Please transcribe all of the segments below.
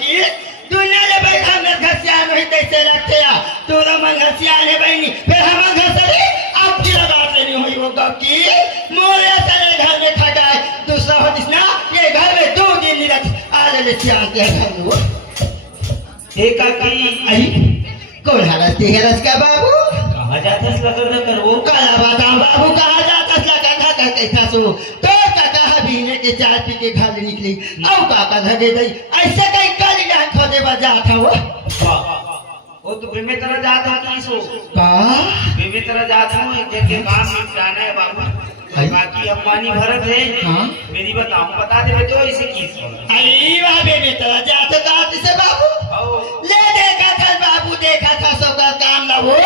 की दुनिया ले भाई हम घसिया नहीं तैसे लगते या तोरा मन घसिया है बहनी फिर हम घसरी अब की बात नहीं हुई वो गाँव की मोरे सारे घर में खटाए दूसरा हो जिसना ये घर में 2 दिन नहीं रख आज ले सियान के घर में वो एक आकी आई कौन हरस ते हरस का बाबू कहाँ जाता है लगर न कर वो काला बादाम बाबू कहाँ जाता लगा था कैसा सो तो काका बीने के चाय पी के घर निकली औ काका लगे गई ऐसे कहीं काली डांट खोदे बजा था वो तो बेमे तरह जाता की सो का बेमे तरह जाता हूँ एक जगह काम निपटाना है बाबू बाकी अंबानी भरत है हाँ मेरी बताऊं बता दे तो ऐसे की आई वाह बेबी तेरा जाते कहाँ से बाबू ले देखा था बाबू देखा था सो का काम ना वो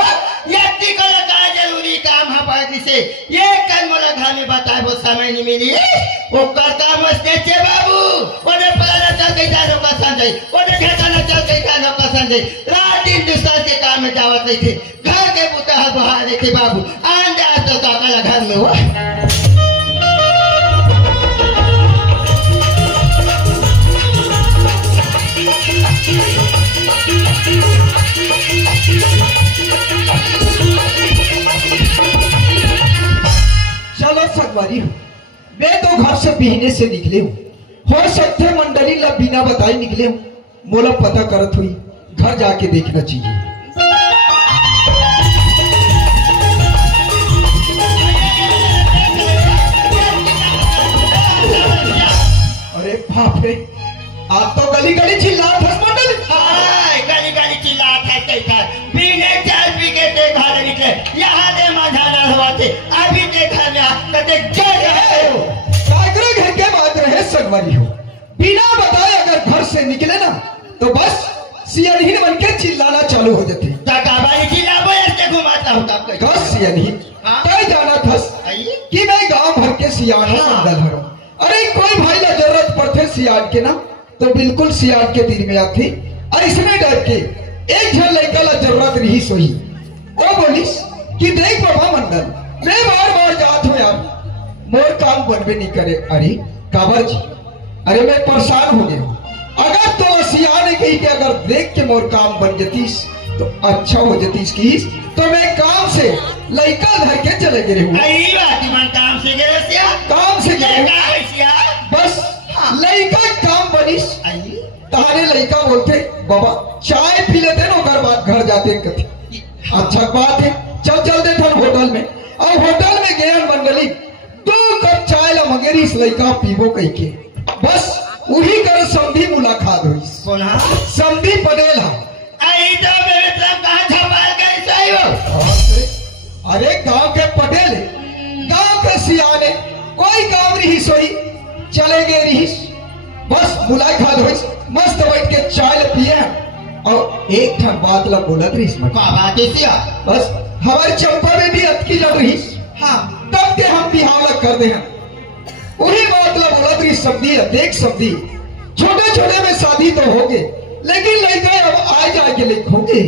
यत्ती को लगा जरूरी काम है पढ़ने से ये कल मोला घर में बताए वो समय नहीं मिली वो कर काम मस्ते चे बाबू ओने पलाना चल गई जानो का संजय ओने ठेकाना चल गई जानो का संजय रात दिन दूसरा के काम में जावत नहीं थे घर के बुता बहा रहे थे बाबू आंदा तो काका घर में हुआ चलो सगवारी हो मैं तो घर से पीने से निकले हूँ हो सकते मंडली ला बिना बताए निकले हूँ मोला पता करत हुई घर जाके देखना चाहिए। अरे बाप रे आप तो गली गली चिल्लात है मंडली गली गली चिल्लात है कैसा बिने चाय पी के ते घर निकले यहाँ दे मजाना हुआ थे अभी ते घर में कते क्या रहे हो सागरे घर के बात रहे सगवारी हो बिना बताए अगर घर से निकले ना तो बस सियानहीन बन के चिल्लाना चालू हो जाते काकाबाई चिल्लाबो ऐसे घुमाता हूँ तब कस सियानहीन तय जाना था कि मैं गांव भर के सियान हूँ मंडल भर हूँ अरे कोई भाई ना जरूरत पड़ते सियान के ना तो बिल्कुल सियान के तीर में आती और इसमें डर के एक झन लड़का ला जरूरत रही सोई वो बोलिस कि देख बाबा मंडल मैं बार बार जात हूँ यार मोर काम बनबे नहीं करे अरे काबर जी अरे मैं परेशान हो गया अगर तो सियान कही के अगर देख के मोर काम बन जतीस तो अच्छा हो जतीस की तो मैं काम से लड़का धर के चले गए हूँ काम से गए सिया काम से गए सिया बस लड़का काम बनिस ताने लड़का बोलते बाबा चाय पी लेते ना घर बाद घर जाते कथे अच्छा बात है चल चल दे था होटल में और होटल में गया मंडली 2 कप चाय ला मगेरी इस लड़का पीबो कही के बस वही कर समधी मुलाकात हुई कौन हा समधी पटेल हा आई तो मेरे तरफ कहाँ छपाल गई सही हो अरे गांव के पटेल गांव के सियाने कोई काम रही सोई चले गए रही बस मुलाकात हुई मस्त बैठ के चाय पिए और एक ठन बात ला बोलत रही का बात है सिया बस हमारी चंपा में भी अटकी लग रही हाँ तब के हम बिहाव ला कर दे हैं वही बात ला बोलत रही समझी देख समझी छोटे छोटे में शादी तो हो गए लेकिन लड़का अब आ जाके लिखोगे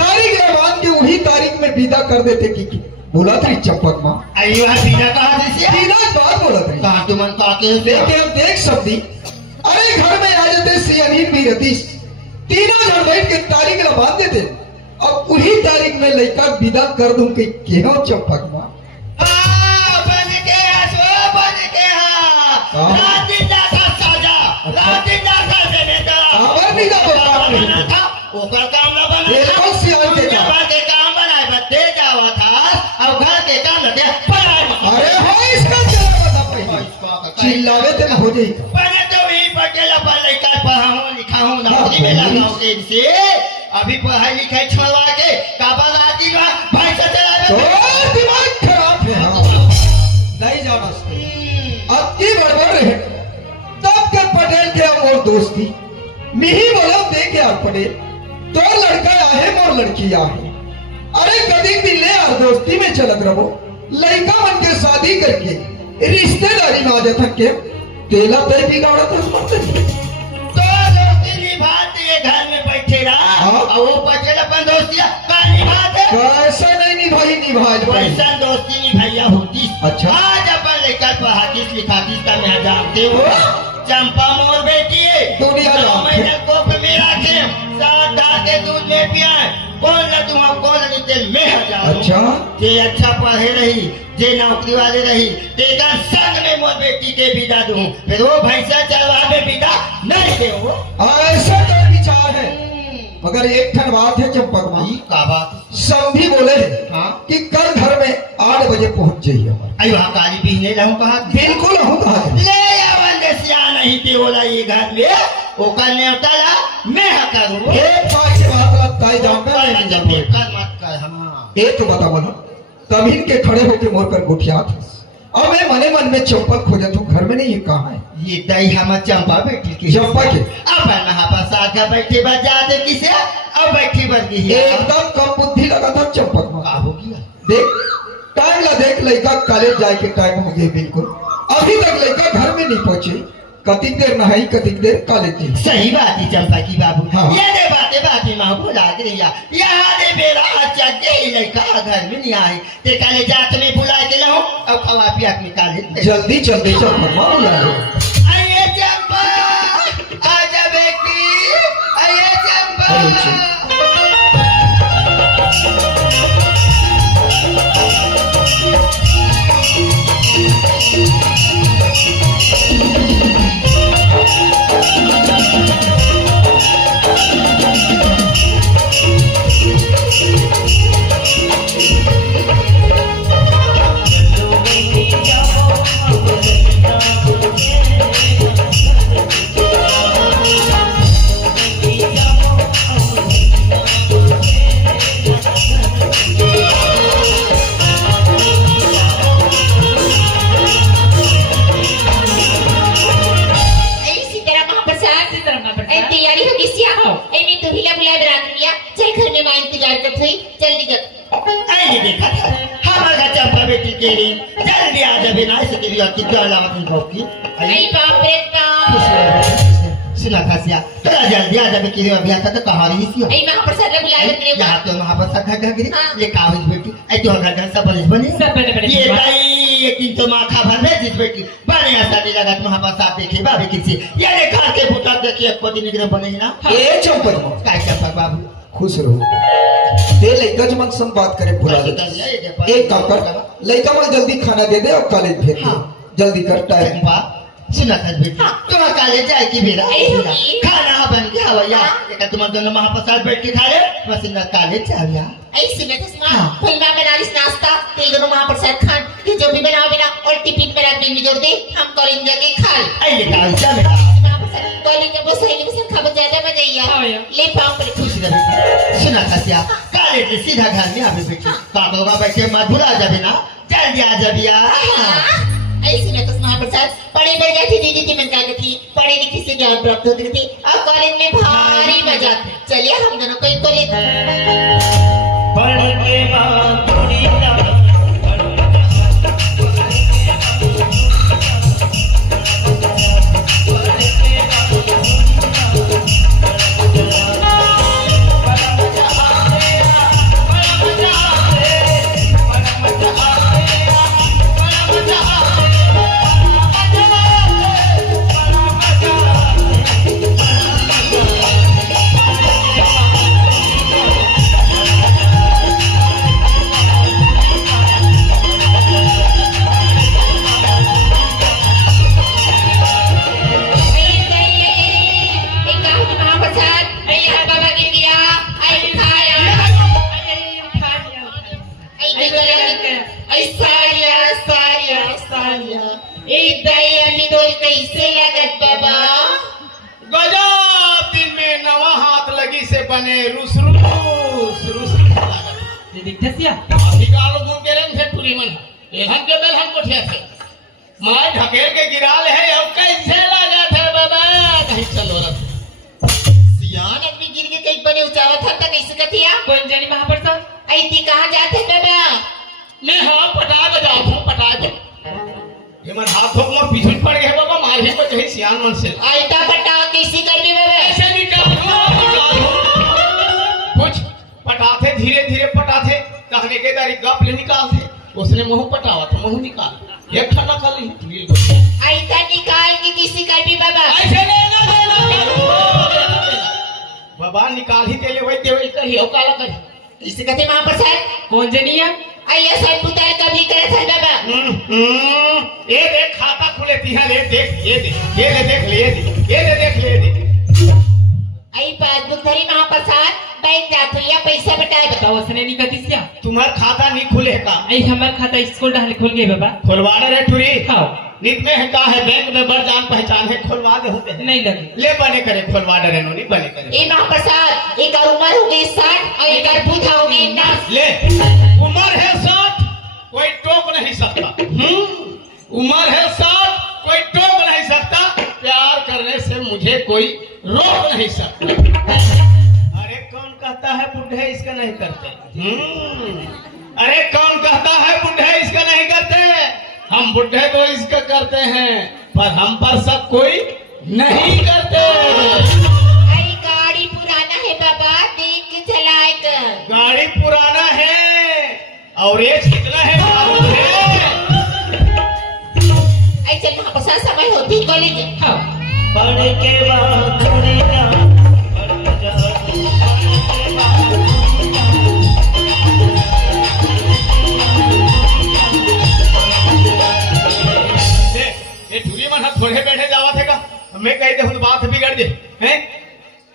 तारीख रवान के वही तारीख में विदा कर देते की बोला थी चंपक माँ आई वहाँ बिना कहा जैसे बिना बात बोला थी कहा तुम कहा के लेकिन हम देख सकती अरे घर में आ जाते सियानीन भी रतीश तीनों जन बैठ के तारीख ला बांध देते अब वही तारीख में लड़का विदा कर दूं कि क्यों चंपक माँ बन के रात दिन जाता साजा रात दिन जाता दे बेटा आवर नहीं ना बता था ऊपर काम ना बना ये कौन सियान के काम के काम बनाए बत्ते जावा था और घर के काम न दे पढ़ाई अरे हो इसका चला बता पहले चिल्लावे ते हो जाई पहले तो वही पटेल पर लड़का पढ़ाऊं लिखाऊं नौकरी में लगाऊं के से अभी पढ़ाई लिखाई छोड़वा के काबल आती भाई से चला तो दिमाग खराब है नहीं जाना अब की बड़बड़ रहे तब के पटेल के और दोस्ती मिही बोला दे के यार पटेल तो लड़का आहे मोर लड़की आहे अरे कभी भी ले यार दोस्ती में चलत रहो लड़का मन के शादी करके रिश्तेदारी में आ जाता के तेला पे बिगाड़ा तो दोस्ती निभाते ये घर में बैठे रहा और वो पटेल अपन दोस्तियां का निभाते कैसे नहीं निभाई वैसा दोस्ती निभाइया होती अच्छा आज अपन लेकर पढ़ातीस लिखातीस का मैं जानते हो चंपा मोर बेटी है दुनिया नौ जानती। महीने कोप में रखे साथ डाल के दूध में पियाए कौन न दूंगा कौन नहीं ते मैं हजार अच्छा जे अच्छा पढ़े रही जे नौकरी वाले रही तेरा संग में मोर बेटी के विदा दूं फिर वो भैंसा चलवा में विदा नहीं दे वो ऐसा तो विचार है मगर एक ठन बात है चंपक माँ का बात समझी बोले हाँ कि कल घर में 8 बजे पहुंच जाइए हमारे आई वहाँ काली पीने रहूं कहा बिल्कुल हूँ कहा ले आवन देसिया नहीं थी बोला ये घर में वो करने उतारा मैं करूँ एक बात की बात लगता है जानता नहीं जब कर मत कर हाँ एक तो बता बोला कभी के खड़े होके मोर कर गुठिया थे और मैं मने मन में चंपक खोजत हूँ घर में नहीं ये कहाँ है ये दही हम चंपा बेटी की चंपा के अब महापास आगे बैठे बजा दे किसे अब बैठी बन गई है एकदम कम बुद्धि लगा था चंपक में का हो गया देख टाइम ला देख लड़का कॉलेज जाए के टाइम हो गया बिल्कुल अभी तक लड़का घर में नहीं पहुंचे कतिक देर नहाई कतिक देर कॉलेज जी सही बात है चंपा की बाबू हाँ। ये दे बातें माँ भुला गई यहाँ दे मेरा अच्छा गई लड़का घर में नहीं आए ते काले जात में बुला के लाऊं अब खवा पिया के निकाले जल्दी जल्दी चंपक माँ बुला लो आइए चंपा आजा बेटी आइए चंपा अरे जी। आइए देखा था हमारा चंपा बेटी के लिए जल्दी आ जाए बिना इसे के लिए की गाला मत ठोकी आई बाप रे सुना खासिया थोड़ा जल्दी आ जाए के लिए अभी आता तो कहां रही थी आई महाप्रसाद रे बुला ले यहाँ तो महाप्रसाद खा खा गिरी हाँ। ये कागज बेटी ऐ तो घर घर सब बने सब बने ये भाई ये तीन तो माँ खा भर में जिस बेटी बने ऐसा नहीं लगा तो महाप्रसाद देखे बाबे किसी ये ने खा के फुटा देखिए एक पति निकले बने ना ए चंपक माँ काय चंपा बाबू खुश रहो दे लड़का जमन संग बात करे बुला ले एक काम कर लड़का में जल्दी खाना दे दे और कॉलेज भेज दे हाँ। जल्दी कर टाइम चंपा सुना था बेटी तुम कॉलेज जाए की मेरा खाना बन गया भैया एक तुम दोनों महाप्रसाद बैठ के खा ले बस ना कॉलेज जाओ ऐसे में तो सुना हाँ। फुलमा बना लिस नाश्ता ते दोनों महाप्रसाद खान के जो भी बनाओ बिना और टिफिन में रख में जोड़ दे हम कॉलेज जाके खा ले आइए कॉलेज जा बेटा महाप्रसाद कॉलेज में वो सहेली के साथ खाबो ज्यादा मजा आया ले पाओ पर खुश रहे सुना था क्या कॉलेज से सीधा घर में आवे बेटी काकोगा बैठे मत भुला जाबे ना जल्दी आ जा बिया ऐसे में तो महाप्रसाद पढ़े बढ़ जाती दीदी की मन जाती थी पढ़े लिखे से ज्ञान प्राप्त होती थी और कॉलेज में भारी मजा चलिए हम दोनों को कॉलेज पढ़ के बाद थोड़ी ना गजब दिन में नवा हाथ लगी से बने रुस रुस रुस अधिकारों को केरन से पूरी मन एहन के बेल हम कोठिया थे माय ढकेल के गिराल है अब कैसे लगा थे बाबा नहीं चलो रहा सियान आदमी गिर के कहीं बने उचावा था तक कैसे कथिया कौन जानी महाप्रसाद ऐ ती कहां जाते बाबा ले हाँ पटा दे जाओ तुम पटा दे ये मन हाथ ठोक मोर पीछे पड़ गए बाबा मार ही को चाहिए सियान मन से आइता पटा कैसे करबी बाबा ऐसे निकाल कुछ पटाथे धीरे धीरे पटाथे कहने के दारी गप ले निकालते उसने मुंह पटावा था, मुंह निकाल एक ठंडा कर ली ऐसा निकाल के किसी का भी बाबा ऐसे लेना देना बाबा निकाल ही दे ले वही दे वही कही हो काला करी इसे कहते महाप्रसाद कौन जनिया आइए सर पुताल कभी करे था बाबा ये देख खाता खुले तिहा ले देख ये देख ये देख ले ये देख ले दे आई पासबुक धरी महाप्रसाद बैंक जात हुई या पैसा बटाए बताओ उसने नहीं कही क्या तुम्हार खाता नहीं खुले का आई हमार खाता स्कूल डाल खुल गए बाबा खुलवा रहे ठुरी हाँ नित में है का है बैंक में बड़ जान पहचान है खुलवा दे होते हैं नहीं लगे ले बने करे खुलवा दे नहीं बने करे ए महाप्रसाद एक और उम्र हो गई 60 और एक और बूढ़ा हो गई 90 ले उम्र है 60 कोई टोक नहीं सकता उम्र है 60 कोई टोक नहीं सकता प्यार करने से मुझे कोई रोक नहीं सकता अरे कौन कहता है बुढ़े इसका नहीं करते अरे कौन कहता है बुढ़े इसका नहीं करते हम बुढ़े तो इसका करते हैं पर हम पर सब कोई नहीं करते आई गाड़ी पुराना है बाबा देख के चलाए कर गाड़ी पुराना है और एज कितना है मालूम है ऐसे महाप्रसाद समय होती कॉलेज हाँ पढ़ के बाद पढ़ेगा ये ठुरी मन थोड़े बैठे जावा थे का मैं कही दे हुन बात बिगड़ दे हैं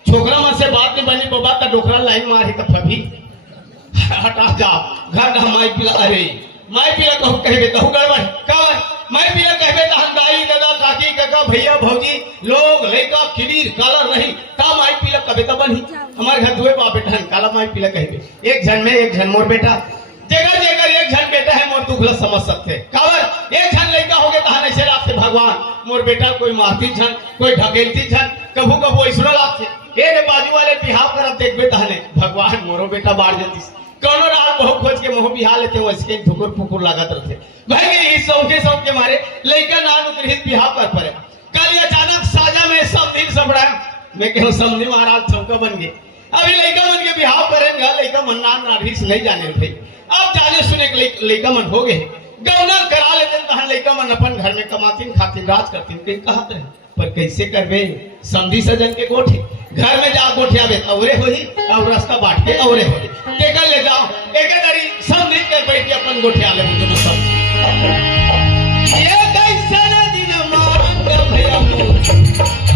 छोकरा मन से बात नहीं बनी बाबा का डोकरा लाइन मारी त फभी हटा जा घर ना माई पिला अरे माई पिला कहू कहबे कहू गड़बड़ का माई पिला कहबे त दाई दादा काकी काका भैया भौजी लोग लइका खिलीर काला नहीं ता माई पिला कहबे त बनी हमार घर दुए बाप बेटा काला माई पिला कहबे एक जन में एक जन मोर बेटा जेकर जेकर एक जन बेटा है मोर दुखला समझ सकते कावर एक जन लड़का हो गए तहां ऐसे रास्ते भगवान मोर बेटा कोई मारती जन कोई ढकेलती जन कभू कभू ऐसरो लागते ए रे बाजू वाले बिहाव करत देखबे तहने भगवान मोरो बेटा बाढ़ जतीस कोनो रात बहुत खोज के मोह बिहा लेते हो इसके ठुकुर फुकुर लागत रहते भाई ये सौके सौके मारे लड़का नान उतरित बिहाव कर पड़े कल अचानक साजा में सब दिन सबड़ा मैं कहूं समझी महाराज चौका बन गए अभी लड़का मन के बिहाव करेंगे लड़का मन नारिस नहीं जाने भाई अब जाने सुने के लड़का मन हो गए गौना करा लेते तहन लड़का मन अपन घर में कमातीन खातीन राज करतीन कहीं कहत रहे पर कैसे करबे समधी सजन के गोठे घर में जा गोठे आवे औरे होही और रास्ता बांट के औरे होही टेकर ले जाओ एक दरी समधी के बैठ के अपन गोठे आले दोनों सब ये कैसे ना दिन मांग भैया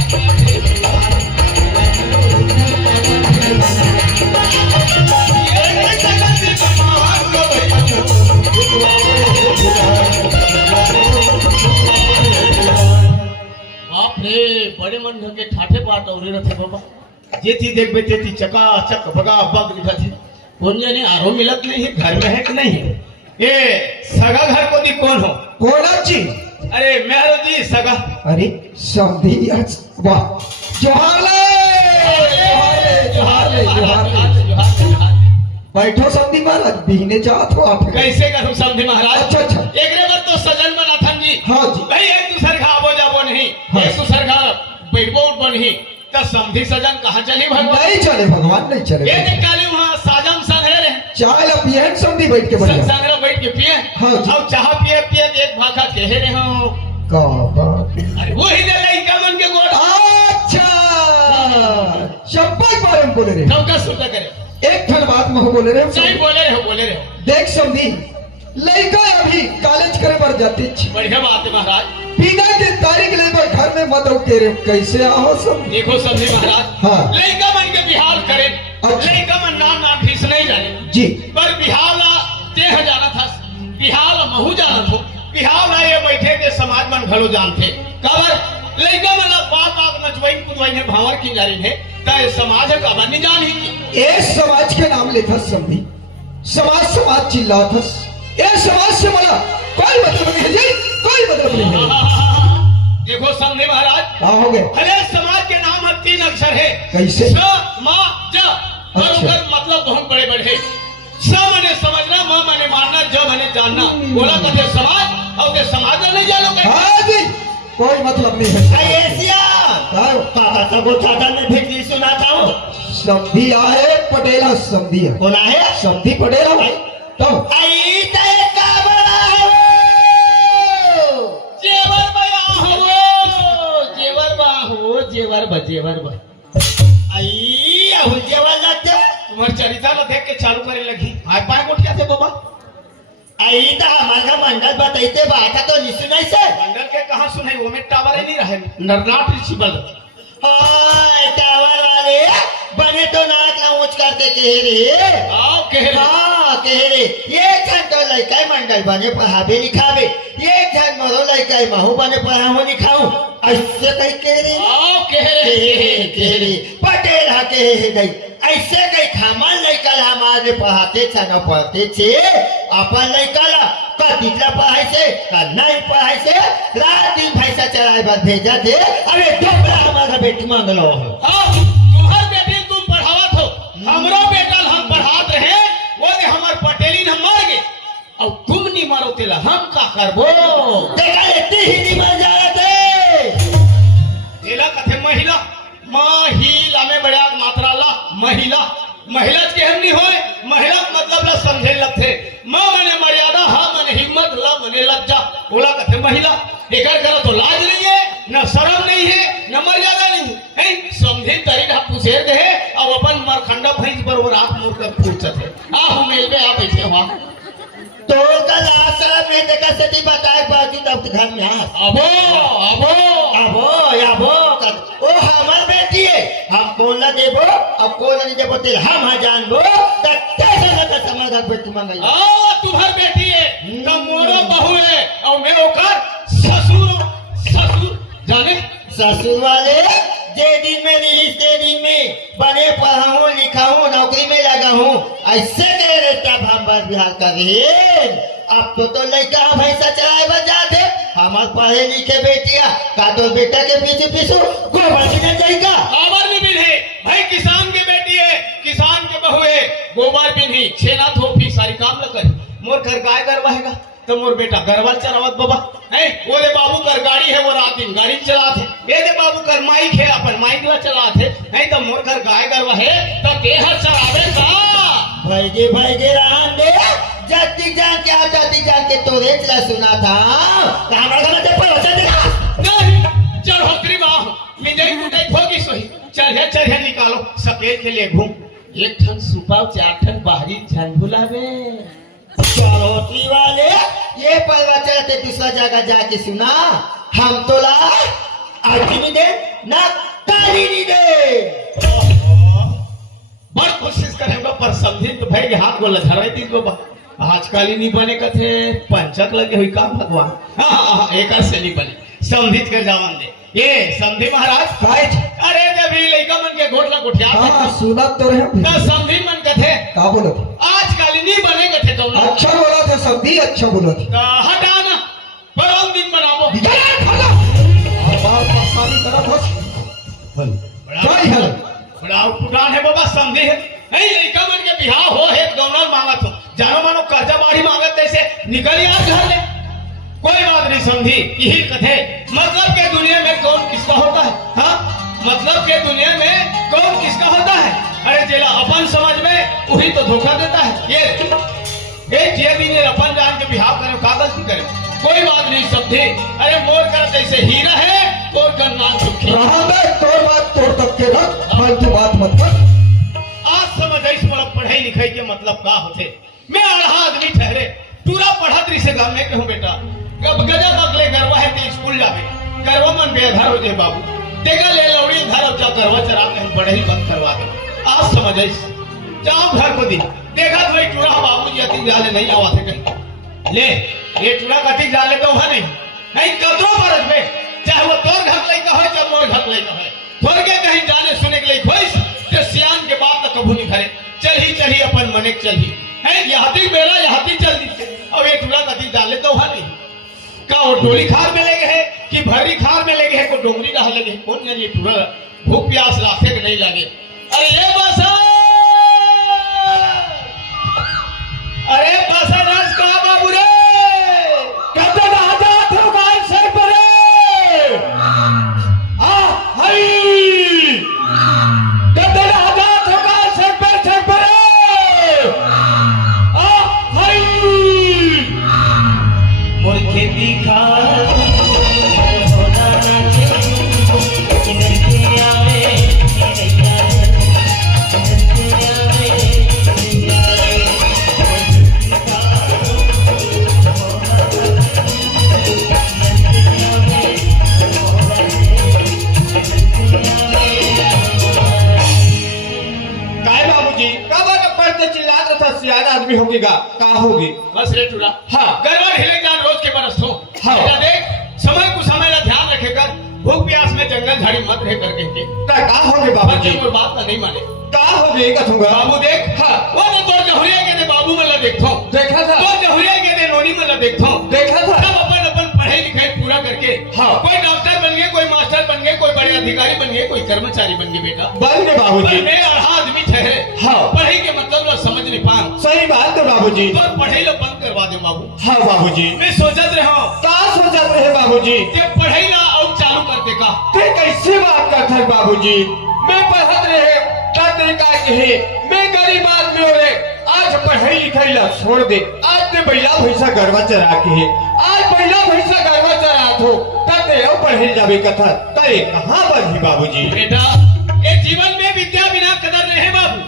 बाप रे बड़े मन के ठाठे बात और रथे बाबा जेती देखबे तेती चका चक भगा बग दिखत है कौन जाने आरो मिलत नहीं है घर में है कि नहीं है ये सगा घर को दी कौन हो कोना जी अरे मेहरो जी सगा अरे समधी वाह जोहार बैठो समधी महाराज बिहने चाहत हो आप कैसे करूं समझे महाराज अच्छा अच्छा एक बार तो सजन बना था जी हाँ जी भाई एक दूसरे का आबो जाबो नहीं हाँ। एक दूसरे का बैठबो उठबो नहीं तो समधी सजन कहाँ चली भगवान नहीं चले भगवान नहीं चले ये निकाले वहाँ साजम संग रहे चाय ला पिए समधी बैठ के बढ़िया संग बैठ के पिए हाँ जी। अब चाह पिए पिए एक भाखा कहे रहे हो का बात अरे वही दे लइका मन के गोड़ अच्छा शब्द बारे में बोले रहे नौका सुटा करे एक ठन बात में बोले रहे सही बोले रहे देख समझी लड़का अभी कॉलेज करे पर जाती बढ़िया बात है महाराज बिना के तारीख ले पर घर में मत के रे कैसे आओ सब देखो समझे महाराज हाँ। लड़का मन के बिहार करे अच्छा। लड़का मन नाम फीस नहीं जाने जी पर बिहार ला तेह जाना था बिहार ला महू जाना था बिहार ला ये बैठे के समाज मन घलो जानते कबर लड़का मन ला बात नचवाई कुदवाई है भावर की जारी है ताए समाज का मन नहीं जान ही ए समाज के नाम लेता समझी समाज समाज चिल्ला था ये समाज से मला कोई मतलब नहीं है जी कोई मतलब नहीं है देखो समझे महाराज क्या हो गए अरे समाज के नाम में 3 अक्षर है कैसे स म ज और अच्छा। उनका मतलब बहुत बड़े बड़े हैं स माने समझना म माने मानना ज माने जानना बोला कहते समाज और के समाज में नहीं जानो कहीं हाँ जी कोई मतलब नहीं है एशिया क्या हो? पापा सबको चाचा में भेजी सुनाता हूँ समधी आए पटेला समधी है कौन है समधी पटेला तो आई तय काबर जेवर बा आई अहुल जेवण लागतं तुम्हारे चरिता ला देख के चालू करे लगी हाय पाय गोटिया थे बाबा आई तो हमारा मंडल बताइते बात तो नहीं सुनाई सर मंडल के कहाँ सुनाई वो में टावर ही नहीं रहे नरनाट ऋषि बल हाय टावर वाले बने तो नाक ना ऊंच करते कह रे आओ कह रहे हाँ कह रे ये जन तो लड़का मंडल बने पढ़ावे लिखावे ये जन मरो लड़का महू बने पढ़ाओ लिखाऊं ऐसे कहीं कह रे आओ कह रहे पटेल हा कह गई ऐसे कहीं खामल लड़का हमारे पढ़ाते छे न पढ़ते छे अपन लड़का ला कतिला पढ़ाई से नहीं पढ़ाई से रात दिन पैसा चलाए बार भेजा दे अरे डोबरा हमारा बेटी मांगलो हो तुम्हार बेटी तुम पढ़ावत हो हमरो बेटा हम पढ़ात रहे वो ने हमर पटेली न मार गए और तुम नहीं मारो तेला हम का करबो देखा इतनी ही नहीं मर जा रहे तेला कथे महिला में बड़ा मात्रा ला महिला महिला के हम नहीं होए महिला मतलब ला समझे लगथे मां मने मर्यादा हा मने हिम्मत ला मने लज्जा बोला कथे महिला एकर करो तो लाज नहीं है न शर्म नहीं है न मर्यादा नहीं है समझे तरी ढा पुसेर दे और अपन मरखंडा भैंस बरोबर आप मुड़ कर पूछत है आ मेल में आप बैठे हो तो कल आश्रम में देखा सती बताए बाकी तब घर में आ अबो अबो अबो याबो ओ हमार बेटी है हम कौन ला देबो अब कौन नहीं देबो तेल हम हा जानबो तत्ते से समाधान बेटी मांगई आ तुम्हार बेटी है त मोरो बहू है और मैं ओकर ससुर जाने ससुर वाले जे दिन में रिलीज दे दिन में बने पढ़ाऊं लिखाऊं नौकरी में लगा हूँ ऐसे कह रहे हम बस बिहार कर रहे अब तो लड़का भैंसा चलाए बन जाते हमारे पढ़े लिखे बेटिया का तो बेटा के पीछे पीछू गोबर भी नहीं जाएगा गोबर भी है भाई किसान की बेटी है किसान के बहू है गोबर भी नहीं छेना थोपी सारी काम न करे मोर घर गाय गरवाएगा तो मोर बेटा गरवाल चलावत बाबा नहीं ओरे बाबू कर गाड़ी है वो रात दिन गाड़ी चलाते ये दे बाबू कर माइक है अपन माइक ला चलाते नहीं तो मोर घर गाय गरवा है तो देह चलावे का भाई के रहन दे जाति जान के आप जाति जान के तोरे चला सुना था हमारा घर में पहुंचा देगा नहीं चढ़ोतरी बाह मिजाई मुटाई होगी सोही चढ़े निकालो सफेद के लिए घूम एक ठन सुपाव चार ठन बाहरी झंझुलावे चढ़ोतरी वाले ये परवा चलते दूसरा जगह जाके सुना हम तो ला आरती नहीं दे ना ताली नहीं दे बड़ कोशिश करेंगे पर समझी तो भाई हाथ को लधराई दी को आजकल ही नहीं बने कथे पंचक लगे हुई काम भगवान हाँ एक से नहीं बने समझित कर जावन दे ये समझी महाराज काय अरे जब भी लड़का मन के घोटला गुठिया हाँ सुना तो रहे ना समझी मन कथे का बोला थे आजकल ही नहीं बने कथे तो अच्छा बोला था समझी अच्छा बोला था हटाना परम दिन बनाबो बात परेशानी करत हस काय है बड़ा उठान है बाबा समझे है नहीं लड़का मन के बिहार हो है गौनर मांगत हो जानो मानो कर्जा बाड़ी मांगत जैसे निकल यार घर ले कोई बात नहीं समझी यही कथे मतलब के दुनिया में कौन किसका होता है हाँ मतलब के दुनिया में कौन किसका होता है अरे जेला अपन समझ में वही तो धोखा देता है ये दिन अपन जान के बिहार करे का गलती करे कोई बात नहीं समझे अरे मोर कर जैसे हीरा है तोर कर नाम सुखी तोर बात तोड़ तक के रख फालतू बात मत कर आज समझ आई मोला पढ़ाई लिखाई के मतलब का होते मैं अड़हा आदमी ठहरे पूरा पढ़त रही से गाँव में कहूँ बेटा कब गजा बगले गरवा है तो स्कूल जावे गरवा मन बेधार हो जाए बाबू तेगा ले लौड़ी घर अब जा गरवा चरा के हम पढ़ाई बंद करवा दे आज समझ आई जाओ घर को दी देखा तो टूरा बाबू जी अति जाले नहीं आवा थे कहीं ले ये टूरा कति जाले तो वहां नहीं कदरों बरस में चाहे वो तोर घर लई का है चाहे मोर घर लई का है थोड़ के कहीं जाने सुने के लिए खोइस तो सियान के बाद तक कबू नहीं करे चली अपन मने चली है यहाती बेला यहाती चल दी और ये टूरा कति डाले तो वहां नहीं का वो डोली खार में लगे है कि भरी खार में लगे है को डोंगरी रहा लगे कौन जाने ये टूरा भूख प्यास लाखे के नहीं लगे अरे ये बसा अरे बसा राज का बाबू रे कब तक आजाद हो गाय से परे आ हाय कब तक आजाद हो गाय से परे आ हाय मोर खेती खा होना ना के आवे होगेगा का होगे बस रे टूरा हाँ। गरबा ढिले जान रोज के बरस हो हाँ। बेटा देख समय को समय का ध्यान रखे कर भूख प्यास में जंगल झाड़ी मत रह करके के का होगे बाबूजी बच्चे मोर बात ना नहीं माने का होगे कथूंगा बाबू देख हाँ। वो तो तोर जहुरिया के दे बाबू मन ला देखथो देखा था तोर जहुरिया के दे नोनी मन ला देखथो देखा था सब अपन अपन पढ़ाई लिखाई पूरा करके हाँ। कोई डॉक्टर बन गए कोई मास्टर बन गए कोई बड़े अधिकारी बन गए कोई कर्मचारी बन गए बेटा बन गए बाबूजी पर मैं अढ़ा आदमी ठहरे हाँ। पढ़ाई के मतलब ला समझ नहीं पाऊं सही बात है बाबूजी तो पढ़ाई ला बंद करवा दे बाबू हाँ बाबूजी मैं सोचत रहा का सोचत रहे बाबूजी कि पढ़ाई ला और चालू करते का ते कैसे बात करत है बाबूजी मैं पढ़त रहे का तरीका कहे मैं गरीब आदमी हो रे आज पढ़ाई लिखाई ला छोड़ दे आज ते बैला भैंसा गरबा चरा के है आज बैला भैंसा गरबा चरात हो तते और पढ़े जाबे कथा तरे कहां बढ़ी बाबूजी बेटा ये जीवन में विद्या बिना कदर रहे बाबू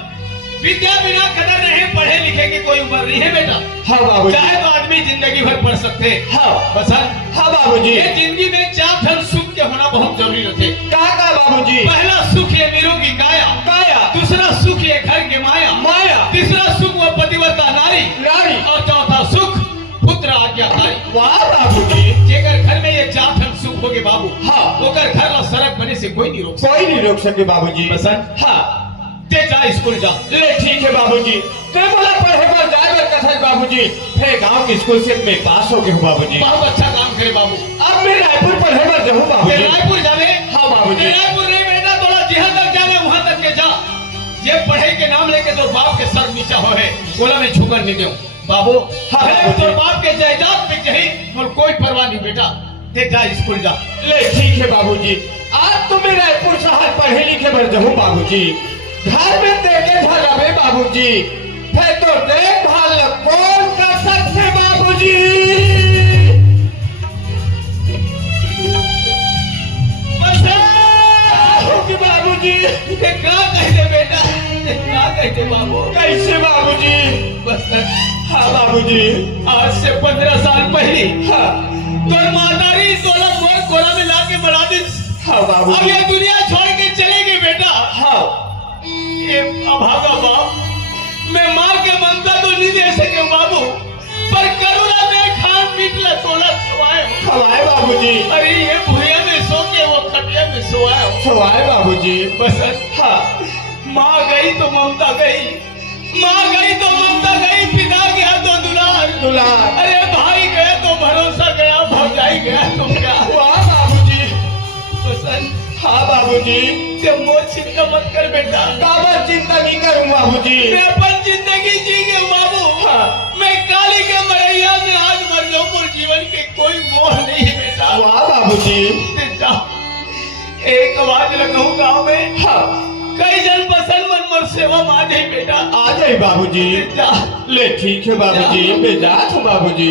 विद्या बिना कदर रहे पढ़े लिखे की कोई उम्र नहीं है बेटा हाँ बाबूजी चाहे तो आदमी जिंदगी भर पढ़ सकते हाँ बसन हाँ बाबूजी ये जिंदगी में चार धन सुख के होना बहुत जरूरी रहते का बाबूजी पहला सुख है निरोगी काया काया दूसरा सुख है घर के माया माया तीसरा सुख वो पतिव्रता नारी नारी और चौथा सुख पुत्र आज्ञाकारी वाह बाबूजी जेकर घर में ये चार धन सुख होगे बाबू हाँ। ओकर घर और सड़क बने से कोई नहीं रोक सकता कोई नहीं रोक सके बाबूजी बसन हाँ ते जा स्कूल जा ले ठीक है बाबूजी ते बोला पढ़े पर जाए बर कथा बाबूजी फिर गांव के स्कूल से मैं पास हो गया हूँ बाबूजी बहुत अच्छा काम करे बाबू अब मैं रायपुर पढ़े पर जाऊँ ते बाबूजी रायपुर जावे हाँ बाबूजी ते रायपुर नहीं बेटा थोड़ा जहाँ तक जाने वहाँ तक के जा ये पढ़ाई के नाम लेके तो बाप के सर नीचा हो है बोला मैं झुकन नहीं दूं बाबू हाँ, है बाबूजी। तो बाप के जायदाद पे कहीं और कोई परवाह नहीं बेटा ते जा स्कूल जा ले ठीक है बाबूजी आज तो मैं रायपुर शहर पढ़े लिखे पर जाऊँ बाबूजी घर में देखे झगड़े बाबूजी फिर तो देखभाल कौन कर सकते बाबूजी बाबूजी ये क्या कहते बेटा ये क्या कहते बाबू कैसे बाबूजी बस हाँ बाबूजी आज से 15 साल पहले हाँ तो मातारी 16 मोर कोरा में लाके बढ़ा दी हाँ अब बाबूजी ये दुनिया छोड़ के चले गए बेटा हाँ ये अभागा बाप मैं माँ के ममता तो नहीं दे सके बाबू पर करुणा में खान पीट ला तोला खवाए खवाए बाबूजी अरे ये भूया में सो के वो खटिया में सोया खवाए बाबूजी बस हाँ माँ गई तो ममता गई माँ गई तो ममता गई पिता गया तो दुलार दुलार अरे भाई गया तो भरोसा गया भौजाई गया तो क्या वाह बाबूजी बसन हाँ बाबूजी जब मोर चिंता मत कर बेटा काबर चिंता नहीं करूँ बाबूजी मैं अपन जिंदगी जी गए बाबू हाँ मैं काली के मरैया में आज मर जाऊं और जीवन के कोई मोह नहीं है बेटा वाह बाबूजी जा एक आवाज लगाऊं गाँव में हाँ कई जन पसंद मन मोर सेवा माने बेटा आ जाए बाबूजी जा ले ठीक है बाबूजी मैं जात हूँ बाबूजी